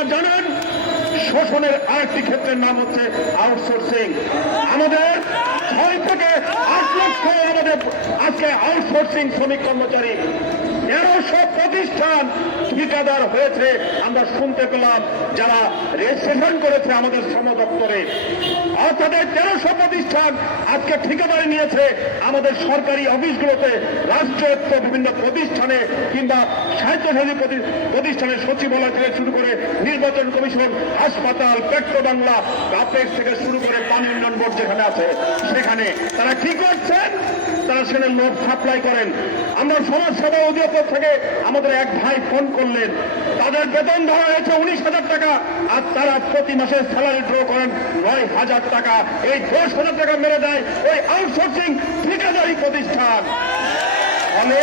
আপনারা জানেন, শোষণের আরেকটি ক্ষেত্রের নাম হচ্ছে আউটসোর্সিং আমাদের ছয় থেকে আট লক্ষ আমাদের আজকে আউটসোর্সিং শ্রমিক কর্মচারী। তেরোশো প্রতিষ্ঠান ঠিকাদার হয়েছে, আমরা শুনতে পেলাম যারা রেজিস্ট্রেশন করেছে আমাদের শ্রম দপ্তরে অর্থাৎ তেরোশো প্রতিষ্ঠান আজকে ঠিকাদারি নিয়েছে আমাদের সরকারি অফিসগুলোতে, রাষ্ট্রায়ত্ত বিভিন্ন প্রতিষ্ঠানে কিংবা স্বায়ত্তশাসী প্রতি- প্রতিষ্ঠানের সচিবালয় থেকে শুরু করে নির্বাচন কমিশন, হাসপাতাল পেট্রো বাংলা কাপেক্স থেকে শুরু করে পানি উন্নয়ন বোর্ড যেখানে আছে, সেখানে তারা কি করছেন? তারা সেখানে লোক সাপ্লাই করেন। আমরা সমাজ সেবা অধিদপ্তর থেকে আমাদের এক ভাই ফোন করলেন। তাদের বেতন ধরা হয়েছে উনিশ হাজার টাকা, আর তারা প্রতি মাসে স্যালারি ড্র করেন নয় হাজার টাকা। এই দশ হাজার টাকা মেরে দেয় ওই আউটসোর্সিং ঠিকাদারি প্রতিষ্ঠান। ফলে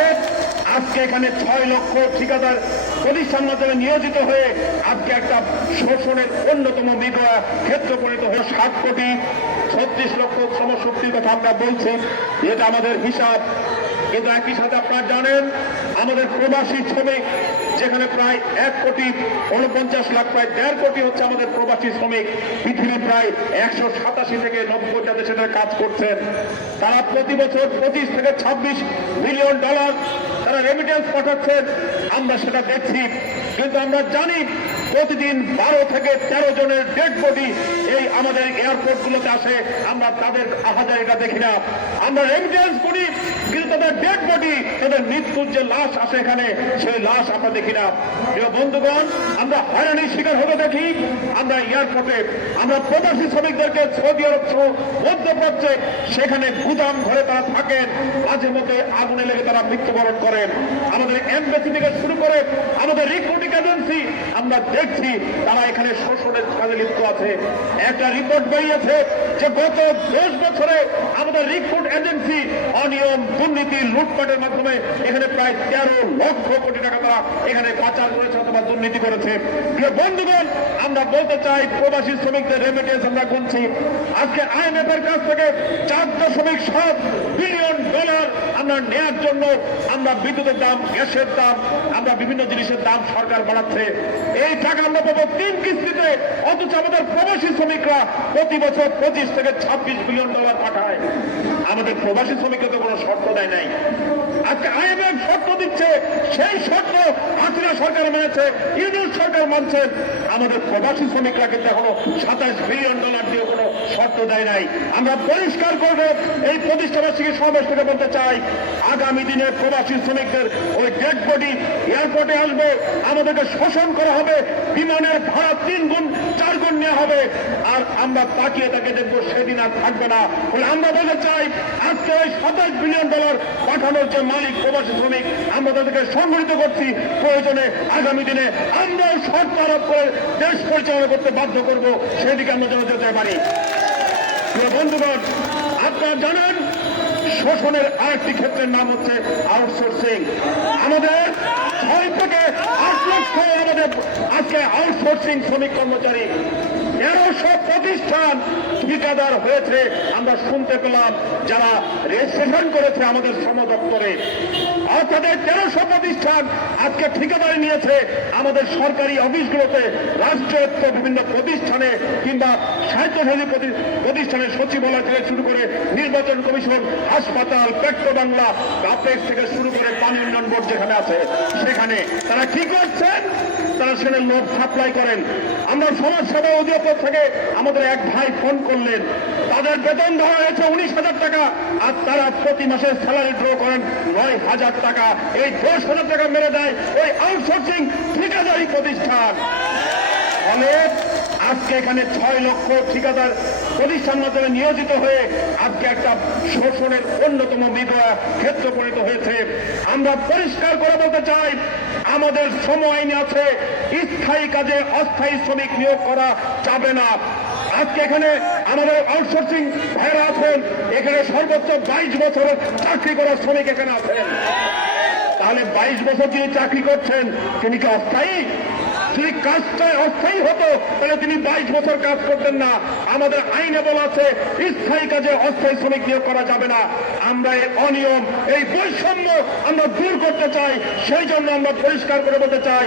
আজকে এখানে ছয় লক্ষ ঠিকাদার প্রতিষ্ঠান মাধ্যমে নিয়োজিত হয়ে আজকে একটা শোষণের অন্যতম বিগড়া ক্ষেত্র পরিণত হয়ে সাত কোটি ছত্রিশ লক্ষ শ্রমশক্তির কথা আমরা বলছি। এটা আমাদের হিসাব। কিন্তু একই সাথে আপনারা জানেন, আমাদের প্রবাসী শ্রমিক, যেখানে প্রায় এক কোটি উনপঞ্চাশ লাখ, প্রায় দেড় কোটি হচ্ছে আমাদের প্রবাসী শ্রমিক পৃথিবী প্রায় একশো সাতাশি থেকে নব্বইটা দেশে কাজ করছেন। তারা প্রতি বছর পঁচিশ থেকে ছাব্বিশ মিলিয়ন ডলার তারা রেমিটেন্স পাঠাচ্ছেন। আমরা সেটা দেখছি। কিন্তু আমরা জানি প্রতিদিন বারো থেকে তেরো জনের ডেড বডি এই আমাদের এয়ারপোর্ট গুলোতে আসে। আমরা তাদের আহাজারিটা দেখি না। আমরা রেমিটেন্স করি কিন্তু তাদের ডেড বডি তাদের মৃত্যুর যে লাশ আসে এখানে, সেই লাশ আমরা দেখি না। প্রিয় বন্ধুগণ, আমরা হয়রানির শিকার হতে দেখি। আমরা এয়ারপোর্টে আমরা প্রবাসী শ্রমিকদেরকে সৌদি আরব মধ্যপ্রাচ্যে, সেখানে গুদাম ঘরে তারা থাকেন। মাঝে মধ্যে আগুনে লেগে তারা মৃত্যুবরণ করেন। আমাদের এমবেসি থেকে শুরু করে আমাদের রিক্রুটিং এজেন্সি আমরা দেখছি তারা এখানে শোষণের কাজে লিপ্ত আছে। একটা রিপোর্ট বেরিয়েছে যে গত দশ বছরে আমাদের রিক্রুট এজেন্সি অনিয়ম দুর্নীতি লুটপাটের মাধ্যমে এখানে প্রায় তেরো লক্ষ কোটি টাকা তারা এখানে পাচার করেছে অথবা দুর্নীতি করেছে। বন্ধুগণ, আমরা বলতে চাই, প্রবাসী শ্রমিকদের রেমিটেন্স আমরা গুনছি আজকে আইএমএফ এর কাছ থেকে চার দশমিক সাত বিলিয়ন ডলার আমরা নেয়ার জন্য আমরা বিদ্যুতের দাম, গ্যাসের দাম, আমরা বিভিন্ন জিনিসের দাম সরকার বাড়াচ্ছে। এই টাকা আমরা পাবো তিন কিস্তিতে, অথচ আমাদের প্রবাসী শ্রমিকরা প্রতি বছর পঁচিশ থেকে ছাব্বিশ বিলিয়ন ডলার পাঠায়। আমাদের প্রবাসী শ্রমিককে তো কোনো শর্ত দেয় নাই। আজকে আইএমএফ শর্ত দিচ্ছে, সেই শর্ত হাসিনা সরকার মেনেছে ইউনিয়ন সরকার মানছে। আমাদের প্রবাসী শ্রমিকরা কিন্তু এখনও সাতাশ বিলিয়ন ডলার দিয়ে শর্ত দেয় নাই। আমরা পরিষ্কার করব এই প্রতিষ্ঠাবাসীকে সমাবেশ থেকে বলতে চাই, আগামী দিনে প্রবাসী শ্রমিকদের ওই ডেড বডি এয়ারপোর্টে আসবে, আমাদেরকে শোষণ করা হবে, বিমানের ভাড়া তিন গুণ, চার গুণ নেওয়া হবে, আর আমরা তাকিয়ে তাকে দেখব সেদিন আর থাকবে না। আমরা বলতে চাই, আজকে ওই সাতাশ বিলিয়ন ডলার পাঠানোর যে মালিক প্রবাসী শ্রমিক, আমরা তাদেরকে সংগঠিত করছি প্রয়োজনে আগামী দিনে। আমরাও আরোপ করে দেশ পরিচালনা করতে বাধ্য করব, সেদিকে আমরা যেন যেতে পারি। বন্ধুগণ, আপনারা জানেন, শোষণের আরেকটি ক্ষেত্রের নাম হচ্ছে আউটসোর্সিং আমাদের ছয় থেকে আট লক্ষ আমাদের আজকে আউটসোর্সিং শ্রমিক কর্মচারী। তেরোশো প্রতিষ্ঠান ঠিকাদার হয়েছে, আমরা শুনতে পেলাম, যারা রেজিস্ট্রেশন করেছে আমাদের শ্রম দপ্তরে। অর্থাৎ তেরোশো প্রতিষ্ঠান আজকে ঠিকাদারি নিয়েছে আমাদের সরকারি অফিসগুলোতে, রাষ্ট্রায়ত্ত বিভিন্ন প্রতিষ্ঠানে কিংবা স্বায়ত্তশাসী প্রতি- প্রতিষ্ঠানের সচিবালয় থেকে শুরু করে নির্বাচন কমিশন, হাসপাতাল পেট্রো বাংলা কাপেক্স থেকে শুরু করে পানি উন্নয়ন বোর্ড যেখানে আছে, সেখানে তারা কি করছেন? তারা সেখানে লোক সাপ্লাই করেন। আমরা সমাজ সেবা অধিদপ্তর থেকে আমাদের এক ভাই ফোন করলেন তাদের বেতন ধরা হয়েছে উনিশ হাজার টাকা, আর তারা প্রতি মাসে স্যালারি ড্র করেন নয় হাজার টাকা। এই দশ হাজার টাকা মেরে দেয় ওই আউটসোর্সিং ঠিকাদারি প্রতিষ্ঠান। ফলে আজকে এখানে ছয় লক্ষ ঠিকাদার প্রতিষ্ঠান মাধ্যমে নিয়োজিত হয়ে আজকে একটা শোষণের অন্যতম বিগড়া ক্ষেত্র পরিণত হয়েছে। আমরা পরিষ্কার করে বলতে চাই আমাদের শ্রম আইনে আছে। স্থায়ী কাজে অস্থায়ী শ্রমিক নিয়োগ করা যাবে না। আজকে এখানে আমাদের আউটসোর্সিং ভাইরা আছেন। এখানে সর্বোচ্চ বাইশ বছরের চাকরি করা শ্রমিক এখানে আছেন। তাহলে বাইশ বছর যিনি চাকরি করছেন, তিনি কি অস্থায়ী? যদি কাজটা অস্থায়ী হতো, তাহলে তিনি বাইশ বছর কাজ করতেন না। আমাদের আইনে বলা আছে, স্থায়ী কাজে অস্থায়ী শ্রমিক নিয়োগ করা যাবে না। আমরা এই অনিয়ম, এই বৈষম্য আমরা দূর করতে চাই, সেই জন্য আমরা পরিষ্কার করে বলতে চাই,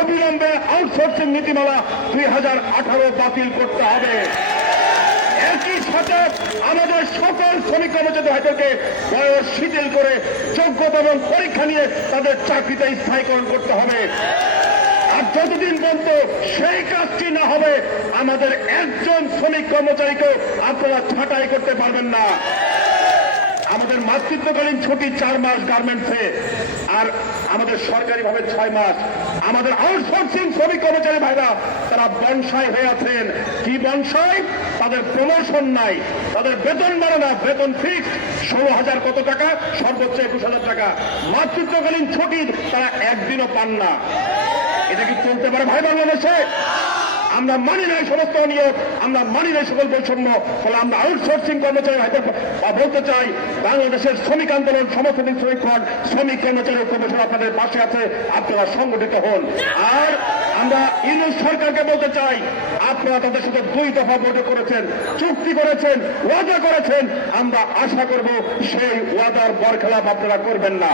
অবিলম্বে আউটসোর্সিং নীতিমালা দুই হাজার আঠারো বাতিল করতে হবে। একই সাথে আমাদের সকল শ্রমিক কর্মচারী ভাইদেরকে বয়স শিথিল করে যোগ্যতা এবং পরীক্ষা নিয়ে তাদের চাকরিতে স্থায়ীকরণ করতে হবে। যতদিন পর্যন্ত সেই কাজটি না হবে, আমাদের একজন শ্রমিক কর্মচারীকে আপনারা ছাঁটাই করতে পারবেন না। আমাদের মাতৃত্বকালীন ছুটি চার মাস গার্মেন্টসে আর আমাদের সরকারি ভাবে ছয় মাস। আমাদের আউটসোর্সিং শ্রমিক কর্মচারী ভাইরা, তারা বনসাই হয়ে আছেন। কি বনসাই? তাদের প্রমোশন নাই, তাদের বেতন বাড়ে না, বেতন ফিক্সড ষোলো হাজার কত টাকা? সর্বোচ্চ একুশ হাজার টাকা। মাতৃত্বকালীন ছুটির তারা একদিনও পান না। এটা কি চলতে পারে ভাই বাংলাদেশে? আমরা মানি নাই সমস্ত নিয়োগ, আমরা মানি নাই সকল বৈষম্য, ফলে আমরা আউটসোর্সিং কর্মচারী বলতে চাই, বাংলাদেশের শ্রমিক আন্দোলন, সমস্ত শ্রমিকগণ শ্রমিক কর্মচারী কমিশন আপনাদের পাশে আছে, আপনারা সংগঠিত হন। আর আমরা ইউনুস সরকারকে বলতে চাই, আপনারা তাদের সাথে দুই দফা বৈঠক করেছেন, চুক্তি করেছেন, ওয়াদা করেছেন, আমরা আশা করব সেই ওয়াদার বরখেলাপ আপনারা করবেন না।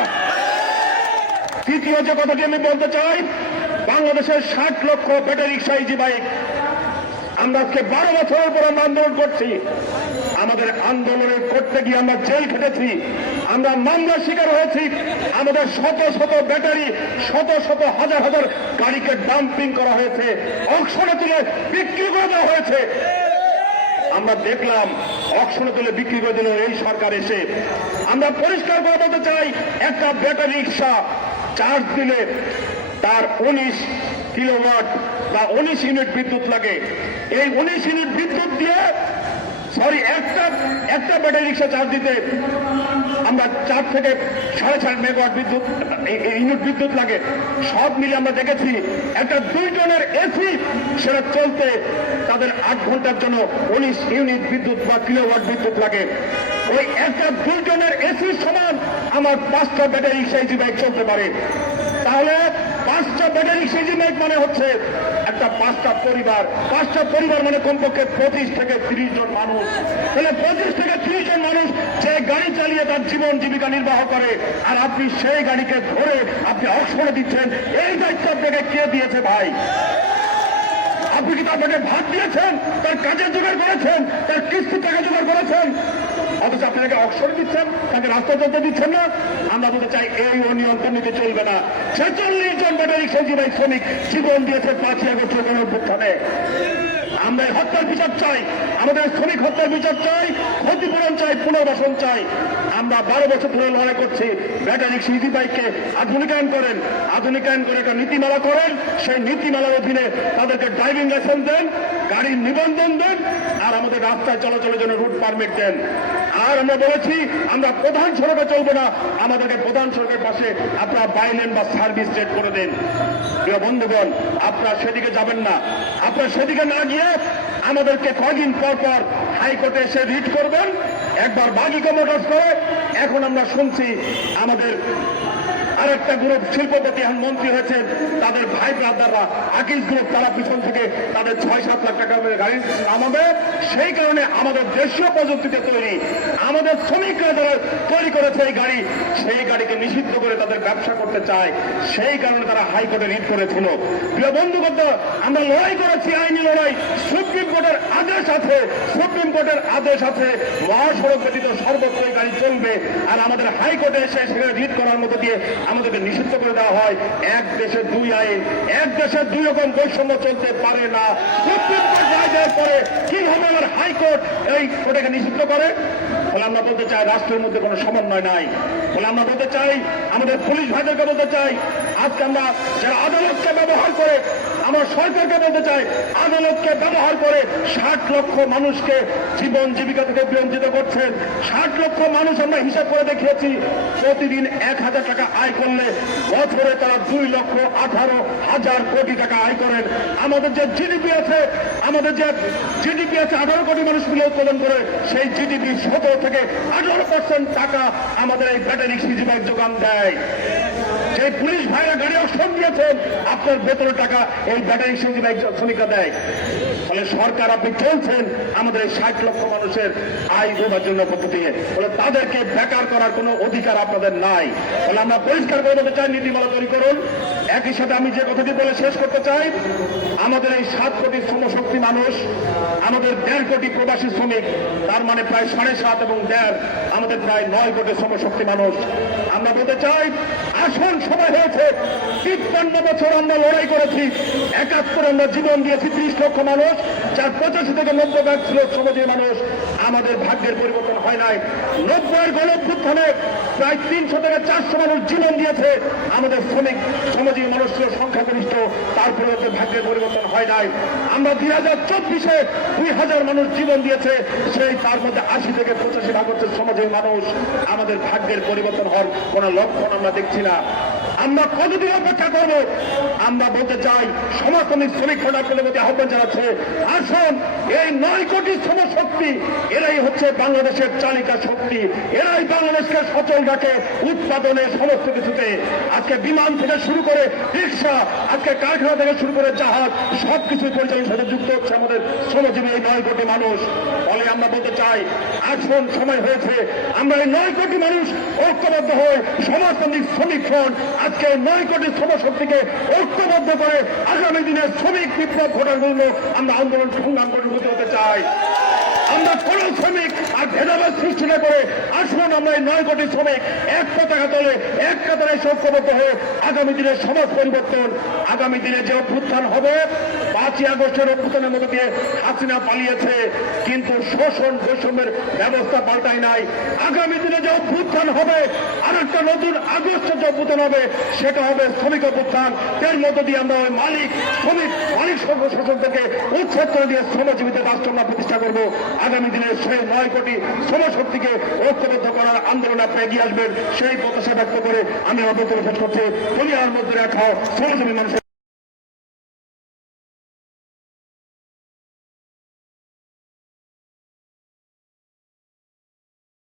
তৃতীয় যে কথাটি আমি বলতে চাই বাংলাদেশের ষাট লক্ষ ব্যাটারি রিক্সা ইজি বাইক। আমরা আজকে বারো বছরের পর আমরা আন্দোলন করছি। আমাদের আন্দোলনে করতে গিয়ে আমরা জেল খেটেছি। আমরা মামলা শিকার হয়েছি। আমাদের শত শত ব্যাটারি, শত শত হাজার হাজার গাড়িকে ডাম্পিং করা হয়েছে। অংশনে তুলে বিক্রি করে দেওয়া হয়েছে। আমরা দেখলাম অকশনে তুলে বিক্রি করে দিল এই সরকার এসে। আমরা পরিষ্কার করে বলতে চাই, একটা ব্যাটারি রিক্সা চার্জ দিলে তার উনিশ কিলোওয়াট বা উনিশ ইউনিট বিদ্যুৎ লাগে। এই উনিশ ইউনিট বিদ্যুৎ দিয়ে সরি একটা একটা ব্যাটারি রিক্সা চার্জ দিতে আমরা চার থেকে সাড়ে চার মেগাওয়াট বিদ্যুৎ ইউনিট বিদ্যুৎ লাগে। সব মিলে আমরা দেখেছি একটা দুই টনের এসি সেটা চলতে তাদের আট ঘণ্টার জন্য উনিশ ইউনিট বিদ্যুৎ বা কিলোওয়াট বিদ্যুৎ লাগে। ওই একটা দুই টনের এসির সমান আমার পাঁচটা ব্যাটারি রিক্সা বাইক চলতে পারে। তাহলে পাঁচটা ব্যাটারি সিজি মানে হচ্ছে একটা পাঁচটা পরিবার। পাঁচটা পরিবার মানে কমপক্ষে পঁচিশ থেকে তিরিশ জন মানুষ। তাহলে পঁচিশ থেকে তিরিশ জন মানুষ যে গাড়ি চালিয়ে তার জীবন জীবিকা নির্বাহ করে, আর আপনি সেই গাড়িকে ধরে আপনি অক্ষরে দিচ্ছেন, এই দায়িত্ব আপনাকে কে দিয়েছে ভাই? আপনি কি তার ভাত দিয়েছেন? তার কাজের জোগাড় করেছেন? তার করেছেন অথচ আপনাকে অক্ষর দিচ্ছেন, তাকে রাস্তা চলতে দিচ্ছেন না। আমরা বলতে চাই এই অনিয়ম দুর্নীতি চলবে না। ছেচল্লিশ জন ব্যাটারি শ্রমিক জীবন দিয়েছে পাঁচই আগস্ট গণঅভ্যুত্থানে আমরা হত্যার বিচার চাই। আমাদের শ্রমিক হত্যার বিচার চাই, ক্ষতিপূরণ চাই, পুনর্বাসন চাই। আমরা বারো বছর ধরে লড়াই করছি। ব্যাটারি সিজি বাইককে আধুনিকায়ন করেন। আধুনিকায়ন করে একটা নীতিমালা করেন। সেই নীতিমালার অধীনে তাদেরকে ড্রাইভিং লাইসেন্স দেন, গাড়ির নিবন্ধন দেন, আর আমাদের রাস্তায় চলাচলের জন্য রুট পারমিট দেন। আর আমরা বলেছি, আমরা প্রধান সড়কে চলবো না। আমাদেরকে প্রধান সড়কের পাশে আপনারা বাইলেন বা সার্ভিস রেট করে দেন। প্রিয় বন্ধুগণ, আপনারা সেদিকে যাবেন না। আপনারা সেদিকে না গিয়ে আমাদেরকে কদিন পর পর হাইকোর্টে এসে রিট করবেন। একবার বাগিকা মোটরস করে। এখন আমরা শুনছি আমাদের আরেকটা গ্রুপ শিল্পপতি এখন মন্ত্রী হয়েছে তাদের ভাই ব্রাদাররা আকিস গ্রুপ তারা পিছন থেকে তাদের ছয় সাত লাখ টাকা করে গাড়ি নামাবে। সেই কারণে আমাদের দেশীয় প্রযুক্তিতে তৈরি, আমাদের শ্রমিকরা যারা তৈরি করেছে এই গাড়ি, সেই গাড়িকে নিষিদ্ধ করে তাদের ব্যবসা করতে চায়। সেই কারণে তারা হাইকোর্টে রিট করেছিল। প্রিয় বন্ধুগত আমরা লড়াই করেছি, আইনি লড়াই। সুপ্রিম কোর্টের আদেশ আছে, সুপ্রিম কোর্টের আদেশ আছে, মহাসড়ক ব্যতীত সর্বত্র গাড়ি চলবে। আর আমাদের হাইকোর্টে এসে সেখানে রিট করার মতো দিয়ে আমাদেরকে নিষিদ্ধ করে দেওয়া হয়। এক দেশের দুই আইন, এক দেশের দুই রকম বৈষম্য চলতে পারে না। সুপ্রিম কোর্ট রায় দেওয়ার পরে কীভাবে আমার হাইকোর্ট? এই কোর্টকে নিষিদ্ধ করে? ফলে আমরা বলতে চাই রাষ্ট্রের মধ্যে কোনো সমন্বয় নাই। ফলে আমরা বলতে চাই আমাদের পুলিশ ভাইদেরকে বলতে চাই, আজকে আমরা যারা আদালতকে ব্যবহার করে আমার সরকারকে বলতে চাই, আদালতকে ব্যবহার করে ষাট লক্ষ মানুষকে জীবন জীবিকা থেকে বঞ্চিত করছেন। ষাট লক্ষ মানুষ আমরা হিসাব করে দেখিয়েছি, প্রতিদিন এক হাজার টাকা আয় করলে বছরে তারা দুই লক্ষ আঠারো হাজার কোটি টাকা আয় করেন। আমাদের যে জিডিপি আছে, আমাদের যে জিডিপি আছে, আঠারো কোটি মানুষ মিলে উৎপাদন করে, সেই জিডিপি সতেরো থেকে আঠারো পার্সেন্ট টাকা আমাদের এই ব্যাটারি সিজি ব্যাগ যোগান দেয়। যে পুলিশ ভাইরা গাড়ি অপশন দিয়েছেন আপনার বেতনের টাকা এই ব্যাটারি বাইক শ্রমিকরা দেয়। ফলে সরকার, আপনি চলছেন আমাদের এই ষাট লক্ষ মানুষের আয় বোঝার জন্য পদ্ধতি ফলে তাদেরকে বেকার করার কোনো অধিকার আপনাদের নাই। ফলে আমরা পরিষ্কার করে বলতে চাই, নীতিমালা তৈরি করুন। একই সাথে আমি যে কথাটি বলে শেষ করতে চাই, আমাদের এই সাত কোটি শ্রমশক্তি মানুষ, আমাদের দেড় কোটি প্রবাসী শ্রমিক, তার মানে প্রায় সাড়ে সাত এবং দেড়, আমাদের প্রায় নয় কোটি শ্রমশক্তি মানুষ। আমরা বলতে চাই, আসন, সময় হয়েছে। তিপ্পান্ন বছর আমরা লড়াই করেছি। একাত্তর আমরা জীবন দিয়েছি ত্রিশ লক্ষ মানুষ, যার পঁচাশি থেকে নব্বই ভাগ ছিল শ্রমজীবী মানুষ। আমাদের ভাগ্যের পরিবর্তন হয় নাই। নব্বইয়ের গণভ্যুত্থানে প্রায় তিনশো থেকে চারশো মানুষ জীবন দিয়েছে। আমাদের শ্রমিক, শ্রমজীবী মানুষ ছিল সংখ্যাগরিষ্ঠ তারপরে ওদের ভাগ্যের পরিবর্তন হয় নাই। আমরা দুই হাজার চব্বিশে দুই হাজার মানুষ জীবন দিয়েছে। সেই তার মধ্যে আশি থেকে পঁচাশি ভাগ হচ্ছে শ্রমজীবী মানুষ। আমাদের ভাগ্যের পরিবর্তন হওয়ার কোন লক্ষণ আমরা দেখছি না। আমরা কতদিন অপেক্ষা করব। আমরা বলতে চাই সমাজশ্রমিক শ্রমিক ফেডারেশনের প্রতি আহ্বান জানাচ্ছে, আসুন, এই নয় কোটি শ্রম শক্তি, এরাই হচ্ছে বাংলাদেশের চালিকা শক্তি, এরাই বাংলাদেশকে সচল রাখে উৎপাদনে সমস্ত কিছুতে। আজকে বিমান থেকে শুরু করে রিক্সা, আজকে কারখানা থেকে শুরু করে জাহাজ, সবকিছু পরিচালনার সাথে যুক্ত হচ্ছে আমাদের শ্রমজীবী এই নয় কোটি মানুষ। ফলে আমরা বলতে চাই, আসুন, সময় হয়েছে, আমরা এই নয় কোটি মানুষ ঐক্যবদ্ধ হয়ে সমাজতান্ত্রিক শ্রমিক ফ্রন্ট আজকে নয় কোটি শ্রম শক্তিকে ঐক্যবদ্ধ করে আগামী দিনে শ্রমিক বিপ্লব ঘটার জন্য আমরা আন্দোলন সংগ্রাম করে হতে চাই। আমরা কোন শ্রমিক আর ভেদাভেদ সৃষ্টি না করে আসুন আমরা এই নয় কোটি শ্রমিক এক পতাকা তলে, এক কাতারে ঐক্যবদ্ধ হয়ে আগামী দিনে সমাজ পরিবর্তন, আগামী দিনে যে অভ্যুত্থান হবে, পাঁচই আগস্টের অভ্যুত্থানের মধ্যে দিয়ে হাসিনা পালিয়েছে, কিন্তু শোষণ বৈষম্যের ব্যবস্থা পাল্টায় নাই। আগামী দিনে যে অভ্যুত্থান হবে আর একটা নতুন আগস্টের যে অভ্যুত্থান হবে, সেটা হবে শ্রমিক অভ্যুত্থান। এর মধ্য দিয়ে আমরা ওই মালিক, শ্রমিক থেকে উচ্ছেদ করে দিয়ে শ্রমজীবীদের রাষ্ট্র আমরা প্রতিষ্ঠা করব। আগামী দিনে সেই নয় কোটি শ্রমশক্তিকে ঐক্যবদ্ধ করার আন্দোলন আপনি এগিয়ে আসবেন। সেই প্রত্যাশা ব্যক্ত করে আমি অবতর শেষ করছি। দুনিয়ার মধ্যে রাখাও শ্রমজীবী মানুষের